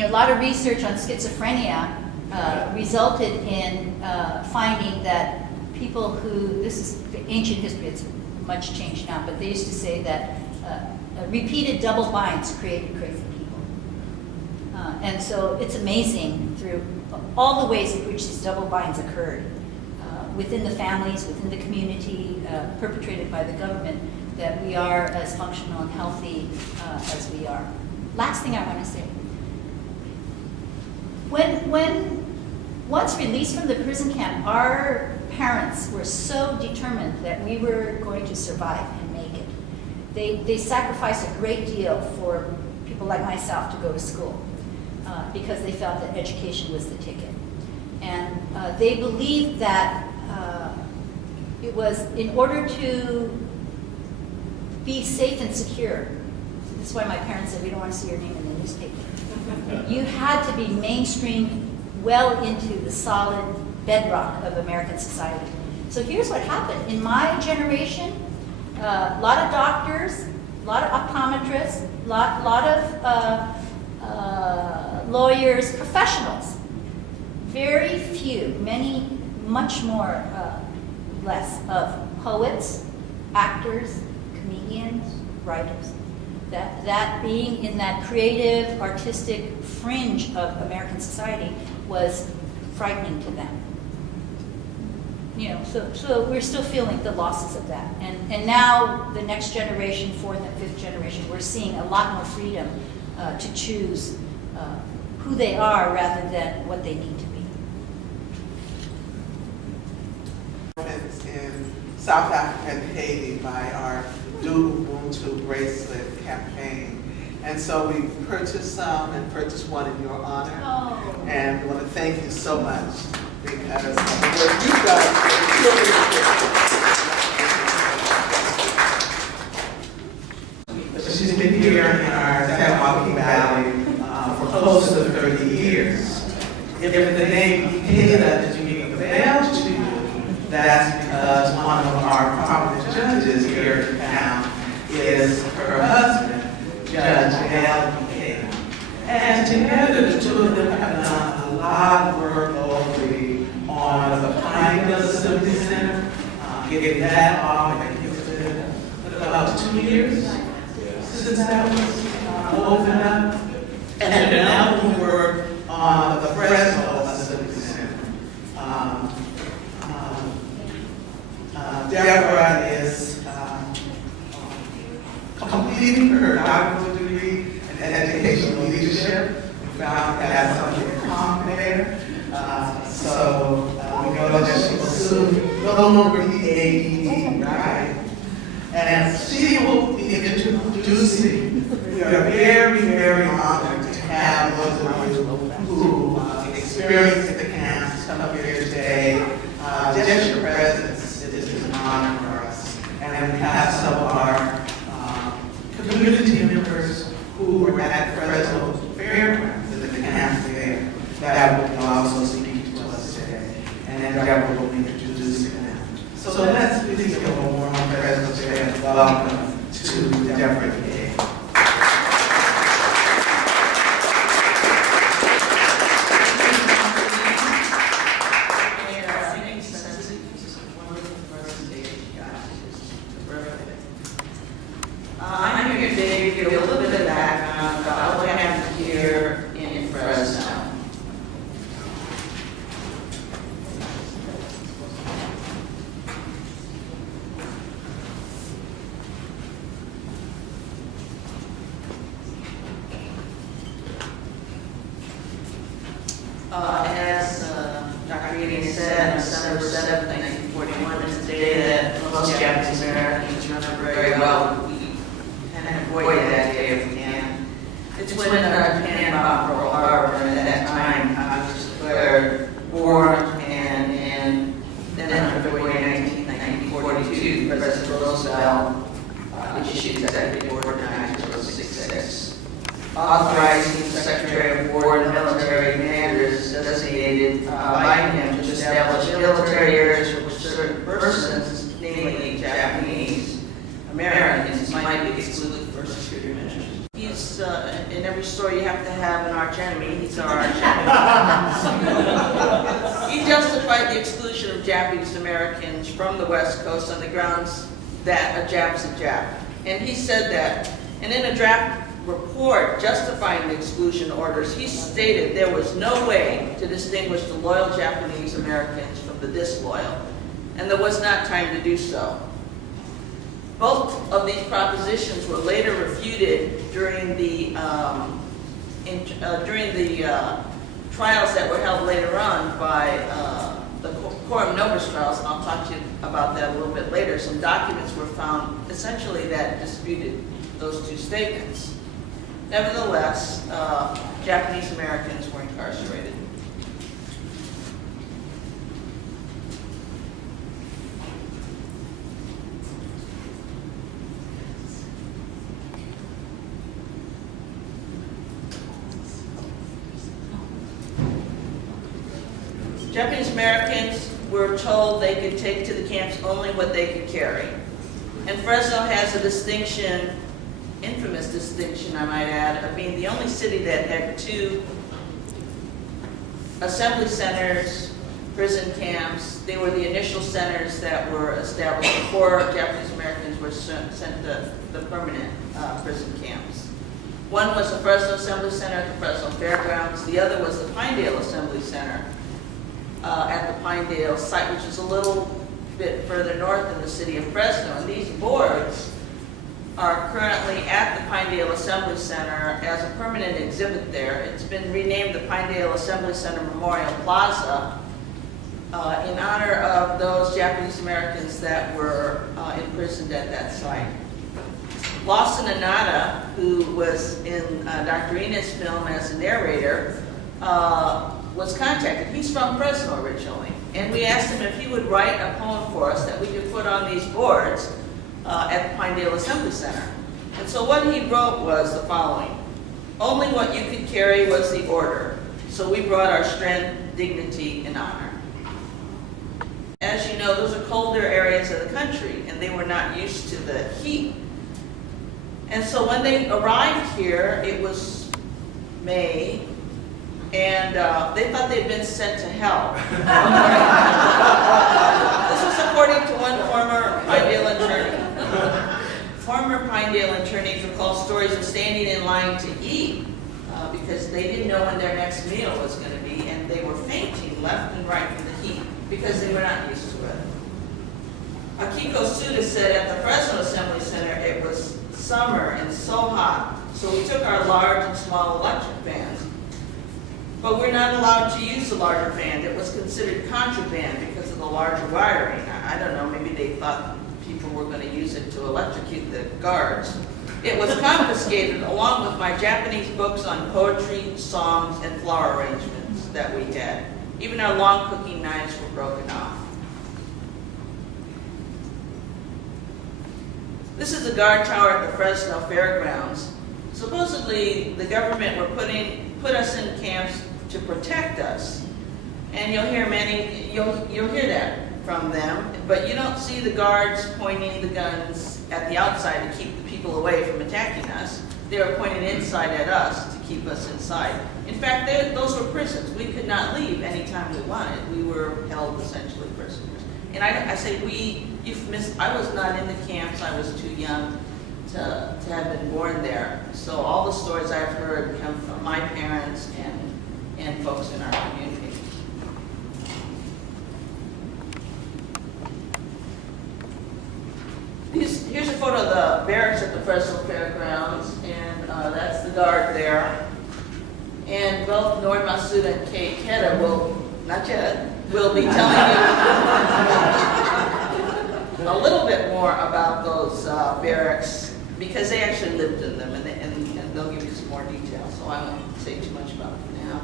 a lot of research on schizophrenia resulted in finding that people who, this is ancient history, it's much changed now, but they used to say that repeated double binds created crazy people. And so it's amazing through all the ways in which these double binds occurred within the families, within the community, perpetrated by the government, that we are as functional and healthy as we are. Last thing I want to say. Once released from the prison camp, our parents were so determined that we were going to survive and make it. They sacrificed a great deal for people like myself to go to school because they felt that education was the ticket. And they believed that it was in order to be safe and secure. This is why my parents said, we don't want to see your name in the newspaper. You had to be mainstreamed well into the solid bedrock of American society. So here's what happened. In my generation, a lot of doctors, a lot of optometrists, a lot of lawyers, professionals. Very few, much more less of poets, actors, comedians, writers. That being in that creative, artistic fringe of American society was frightening to them. So we're still feeling the losses of that. And now the next generation, fourth and fifth generation, we're seeing a lot more freedom to choose who they are rather than what they need to be. In South Africa and Haiti by our Do Ubuntu bracelet campaign. And so we purchased some and purchased one in your honor. Oh. And we want to thank you so much because of the work you've done. She's been here in our San Joaquin Valley for close to 30 years. If the name Ikeda is ringing a bell to you, that's because one of our prominent judges here in town is her husband, Judge Ikeda. And together, the two of them have done a lot of work locally on the Pine Assembly Center, getting that off. I think it's been about 2 years since that was opened up. And now we work on the Fresno Assembly Center. Deborah is completing her doctoral degree in educational leadership. We found that something in common there. So we know that she will soon no longer be AED, right? And she will be introducing. We are very, very honored to have those of you who experienced the camps come up here today. Just your presence is an honor for us. And we have some of our community members who were at Fresno Fairgrounds at the camp there that will also speak to us today. And Deborah will be introducing them. So let's please give a warm Fresno today and welcome to Deborah J. I'm here today to give you a little bit of background about what happened here in Fresno. As Dr. Eden said, on December 7th, 1941 is the day that most Japanese Americans remember very well. And avoid that day if we can. It's when Japan bombed Pearl Harbor, and at that time Congress declared war, and then on February 19, 1942, President Roosevelt issued Executive Order 9066, authorizing the Secretary of War and military commanders designated by him to establish military areas for certain persons, namely Japanese Americans, might be excluded for security measures. He's in every every story you have to have an arch enemy. He's our arch enemy. He justified the exclusion of Japanese Americans from the West Coast on the grounds that a Jap's a Jap. And he said that. And in a draft report justifying the exclusion orders, he stated there was no way to distinguish the loyal Japanese Americans from the disloyal, and there was not time to do so. Both of these propositions were later refuted during the trials that were held later on by the Quorum Nobis trials, and I'll talk to you about that a little bit later. Some documents were found essentially that disputed those two statements. Nevertheless, Japanese Americans were incarcerated. Japanese Americans were told they could take to the camps only what they could carry. And Fresno has a distinction, infamous distinction I might add, of being the only city that had 2 assembly centers, prison camps. They were the initial centers that were established before Japanese Americans were sent to the permanent prison camps. One was the Fresno Assembly Center at the Fresno Fairgrounds. The other was the Pinedale Assembly Center at the Pinedale site, which is a little bit further north in the city of Fresno. And these boards are currently at the Pinedale Assembly Center as a permanent exhibit there. It's been renamed the Pinedale Assembly Center Memorial Plaza in honor of those Japanese Americans that were imprisoned at that site. Lawson Anada, who was in Dr. Enos' film as a narrator, was contacted. He's from Fresno originally, and we asked him if he would write a poem for us that we could put on these boards at the Pinedale Assembly Center. And so what he wrote was the following: only what you could carry was the order, so we brought our strength, dignity, and honor. As you know, those are colder areas of the country, and they were not used to the heat. And so when they arrived here, it was May, and they thought they'd been sent to hell. This was according to one former Pinedale attorney. Former Pinedale attorneys recall stories of standing in line to eat because they didn't know when their next meal was going to be, and they were fainting left and right from the heat because they were not used to it. Akiko Suda said at the Fresno Assembly Center it was summer and so hot, so we took our large and small electric fans. But we're not allowed to use the larger fan. It was considered contraband because of the larger wiring. I don't know, maybe they thought people were going to use it to electrocute the guards. It was confiscated along with my Japanese books on poetry, songs, and flower arrangements that we had. Even our long cooking knives were broken off. This is the guard tower at the Fresno Fairgrounds. Supposedly, the government were put us in camps to protect us, and you'll hear that from them, but you don't see the guards pointing the guns at the outside to keep the people away from attacking us. They were pointing inside at us to keep us inside. In fact, those were prisons. We could not leave anytime we wanted. We were held essentially prisoners. And I say we, I was not in the camps. I was too young to have been born there. So all the stories I've heard come from my parents and folks in our community. Here's a photo of the barracks at the Fresno Fairgrounds, and that's the guard there. And both Nord Masuda and Ikeda will be telling you a little bit more about those barracks, because they actually lived in them, and they'll give you some more details, so I won't say too much about them now.